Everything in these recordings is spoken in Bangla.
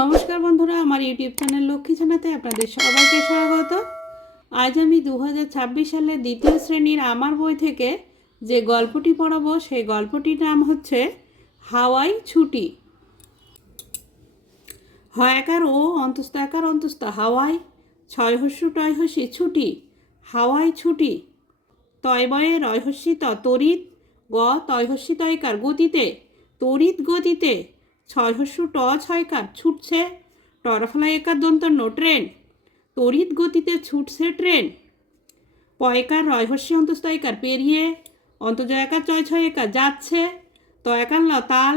নমস্কার বন্ধুরা, আমার ইউটিউব চ্যানেল লক্ষ্মী ছানাতে আপনাদের সবাইকে স্বাগত। আজ আমি 2026 সালের দ্বিতীয় শ্রেণীর আমার বই থেকে যে গল্পটি পড়াবো সেই গল্পটির নাম হচ্ছে হাওয়াই ছুটি। হয়াকার ও অন্তস্তাকার অন্তস্থ হাওয়াই, ছয় হস্যু টয় হসি ছুটি, হাওয়াই ছুটি। তয়বয়ে রয়হস্যি তরিত, গ তয়হস্যি তয়কার গতিতে, তড়িৎ গতিতে। ছয় হস্যু ট ছয়কার ছুটছে, টরফলা একার দন্তন্য ট্রেন, তড়িৎ গতিতে ছুটছে ট্রেন। পয়কার রয়হস্যি অন্তস্তয়কার পেরিয়ে, অন্তজয়কার চয় ছয় একার যাচ্ছে, তয়কার ল তাল,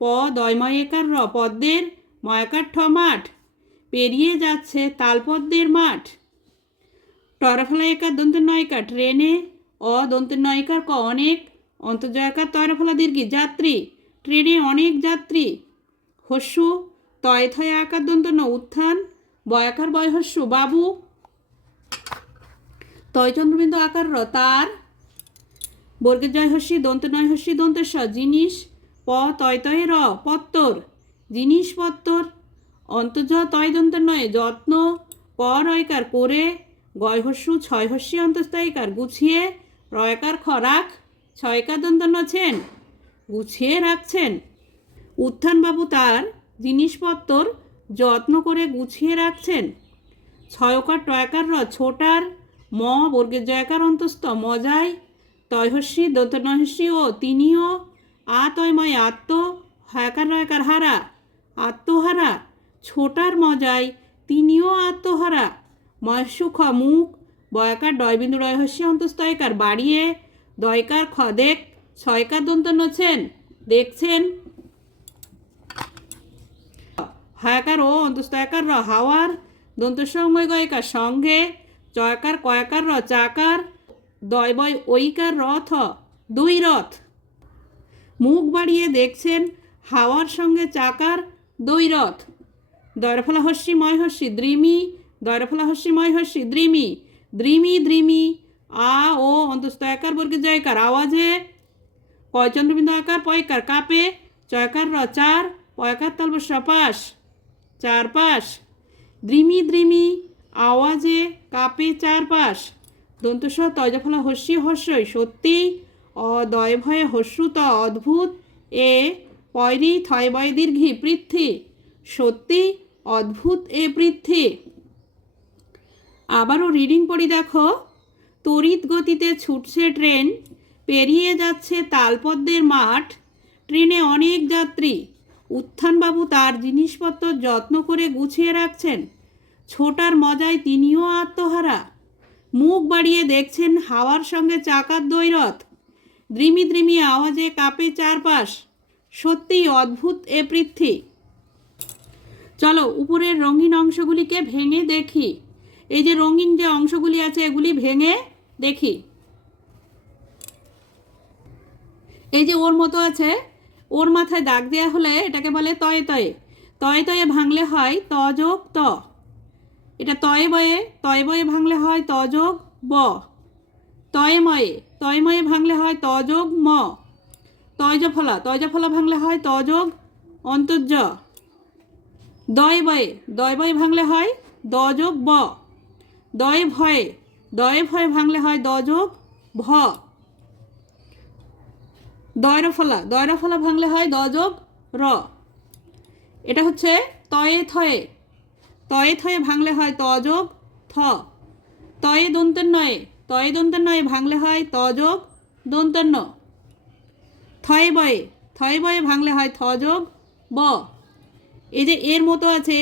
প দয়ময় একার র পদ্মের, ময়কার ঠ মাঠ, পেরিয়ে যাচ্ছে তালপদ্মের মাঠ। টরফলা একার দন্তের নয়কার ট্রেনে, অ দন্তের নয়কার ক অনেক, অন্তর্জয়কার তয়রফলা দীর্ঘি যাত্রী, ট্রেনে অনেক যাত্রী। হস্যু তয় থয় আকার দন্ত ন উত্থান, বয়াকার বয়হস্যু বাবু, তয় চন্দ্রবিন্দু আকার র তার, বর্গের জয় হস্যি দন্ত নয় হস্যি দন্তের জিনিস, প তয় তয় র পত্তর, জিনিসপত্তর। অন্তর্জ তয় দন্তের নয় যত্ন, প রয়কার করে, গয় হস্যু ছয় হস্যি অন্তস্থায়িকার গুছিয়ে, রয়কার খরাক, ছয়কার দন্তন্য ছেন, গুছিয়ে রাখছেন। উত্থানবাবু তার জিনিসপত্র যত্ন করে গুছিয়ে রাখছেন। ছয়কার টয়কার র ছোটার, ম বর্গের জয়কার অন্তস্থ মজায়, তয়হস্যি দন্তনহস্যি ও তিনিও, আতয়ময় আত্ম, হয়াকার রয়কার হারা, আত্মহারা। ছোটার মজায় তিনিও আত্মহারা। ময়সুখ মুখ, বয়াকার ডয়বিন্দু রয়হস্যি অন্তস্তয়কার বাড়িয়ে, দয়কার খদেক, ছয়কার দন্তন্য ছেন, দেখছেন। হয়াকার ও অন্তস্তয়কার র হাওয়ার, দন্তসময় গয়কার সঙ্গে, চয়কার কয়কার র চাকার, দয়বয় ঐকার রথ, দুই রথ। মুখ বাড়িয়ে দেখছেন হাওয়ার সঙ্গে চাকার দুই রথ। দয়রফলা হস্যি ময় হস্যি দ্রিমি, দয়রফলা হস্যি ময় হস্যি দ্রিমি, দ্রিমি দ্রিমি। আ ও অন্তস্তয়কার বর্গের জয়কার আওয়াজে, পয়চন্দ্রবিন্দু আকার পয়কার কাপে, চয়কার র চার, পয়কার তালবস্য পাশ, চারপাশ। দ্রিমি দ্রিমি আওয়াজে কাপে চারপাশ। দন্তস তয়জফলা হস্যি হস্যই সত্যি, অদয় ভয়ে হস্যু ত অদ্ভুত, এ পয়রি থয় বয় দীর্ঘি পৃথ্বী, সত্যি অদ্ভুত এ পৃথ্বী। আবারও রিডিং পড়ি দেখো। তড়িৎ গতিতে ছুটছে ট্রেন, পেরিয়ে যাচ্ছে তালপদ্মের মাঠ, ট্রেনে অনেক যাত্রী। উত্থানবাবু তার জিনিসপত্র যত্ন করে গুছিয়ে রাখছেন। ছোটার মজায় তিনিও আত্মহারা। মুখ বাড়িয়ে দেখছেন হাওয়ার সঙ্গে চাকার দৈরথ। দ্রিমি দ্রিমি আওয়াজে কাঁপে চারপাশ, সত্যিই অদ্ভুত এ পৃথ্বী। চলো উপরের রঙিন অংশগুলিকে ভেঙে দেখি। এই যে রঙিন যে অংশগুলি আছে এগুলি ভেঙে দেখি। এই যে ওর মতো আছে, ওর মাথায় দাগ দেওয়া হলে এটাকে বলে তয়ে তয়ে। তয়ে তয়ে ভাঙলে হয় ত যোগ ত। এটা তয়ে বয়ে ভাঙলে হয় ত যোগ ব। তয়ে ময়ে ভাঙলে হয় ত যোগ ম। তয়জ ফলা ভাঙলে হয় ত যোগ অন্তর্জ। দয় বয়ে ভাঙলে হয় দ যোগ ব। দয়ে ভয়ে ভাঙলে হয় দ যোগ ভ। দয়রফলা ভাঙলে হয় দ যোগ র। এটা হচ্ছে তয়ে থয়ে ভাঙলে হয় ত যোগ থ। তয়ে দন্তের নয়ে ভাঙলে হয় ত যোগ দন্তের ন। থয়ে বয়ে ভাঙলে হয় থ যোগ ব। এই যে এর মতো আছে,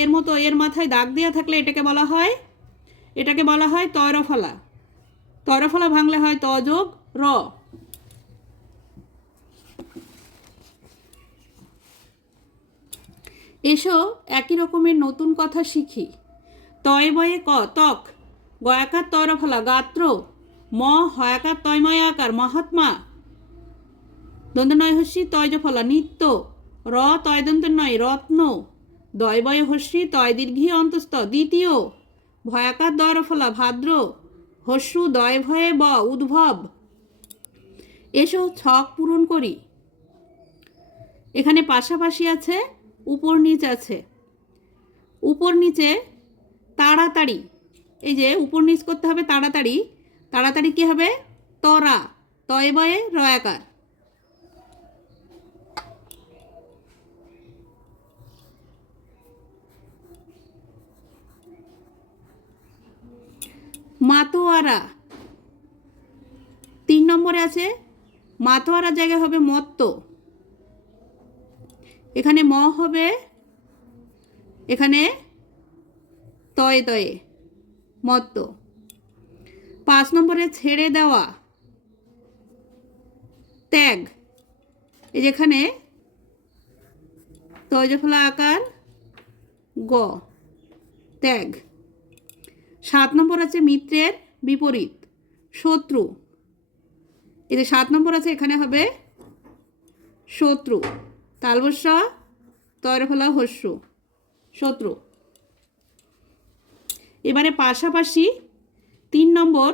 এর মাথায় দাগ দেওয়া থাকলে এটাকে বলা হয় তয়রফলা ভাঙলে হয় ত যোগ র। এসো একই রকমের নতুন কথা শিখি। তয়ে বয়ে ক ত্বক, গয়াকার তয়রফলা গাত্র, ম হয়াকার তয়ময় আকার মহাত্মা, দন্ত নয় হস্যি তয়জফলা নিত্য, র তয় দন্তের নয় রত্ন, দয় বয়ে হস্যি তয় দীর্ঘি অন্তস্থ দ্বিতীয়, ভয়াকার দয়রফলা ভাদ্র, হস্যু দয় ভয়ে ব উদ্ভব। এসো ছক পূরণ করি। এখানে পাশাপাশি আছে, উপর নিচ আছে। উপর নিচে তাড়াতাড়ি, এই যে উপর নিচ করতে হবে তাড়াতাড়ি, তাড়াতাড়ি কী হবে? তরা, তয় বয়ে রয়াকার। মাতোয়ারা, 3 নম্বরে আছে মাতোয়ারা জায়গায় হবে মত্ত, এখানে ম হবে, এখানে তয়ে তয়ে মত্ত। 5 নম্বরে ছেড়ে দেওয়া, ত্যাগ, এই যেখানে তয়জফলা আকার গ, ত্যাগ। 7 নম্বর আছে মিত্রের বিপরীত, শত্রু, এই যে 7 নম্বর আছে এখানে হবে শত্রু, তালবস্য তয়রফলা হস্য, শত্রু। এবারে পাশাপাশি 3 নম্বর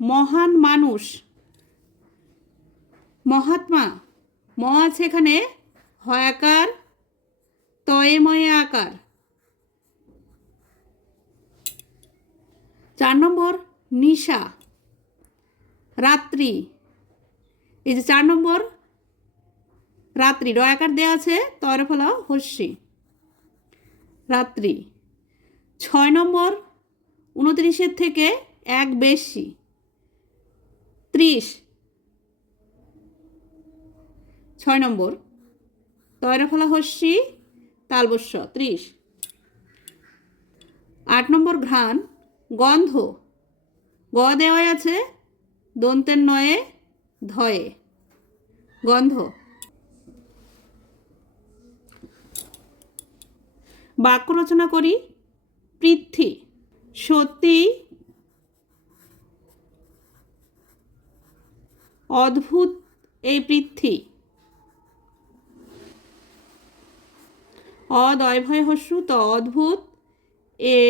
মহান মানুষ, মহাত্মা, ম আছে এখানে হয়াকার তয়ে ময়ে আকার। 4 নম্বর নিশা, রাত্রি, এই যে 4 নম্বর রাত্রি, রয়াকার দেওয়া আছে তয়রফলা হস্যি, রাত্রি। 6 নম্বর 29 থেকে 1 বেশি, 30, 6 নম্বর তয়রফলা হস্যি তালবস্য 30। 8 নম্বর ঘ্রাণ, গন্ধ, গ দেওয়া আছে দন্তের নয়ে ধয়ে, গন্ধ। বাক্য রচনা করি। পৃথ্বী, সত্যি অদ্ভুত এই পৃথ্বী, অদয়ভয় হস্য ত অদ্ভুত, এ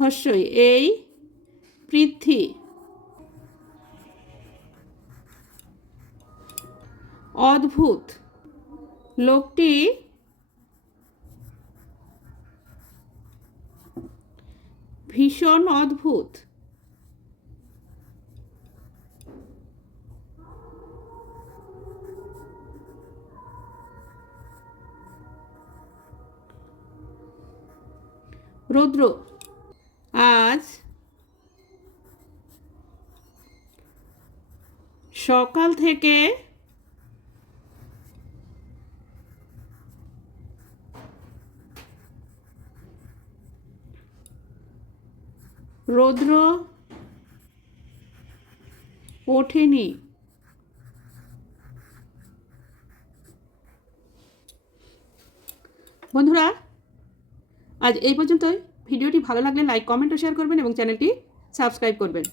হস্যই এই পৃথ্বী, অদ্ভুত, লোকটি ভীষণ অদ্ভুত, রৌদ্র, আজ সকাল থেকে রৌদ্র ওঠেনি। বন্ধুরা, আজ এই পর্যন্তই। ভিডিওটি ভালো লাগলে লাইক, কমেন্ট ও শেয়ার করবেন এবং চ্যানেলটি সাবস্ক্রাইব করবেন।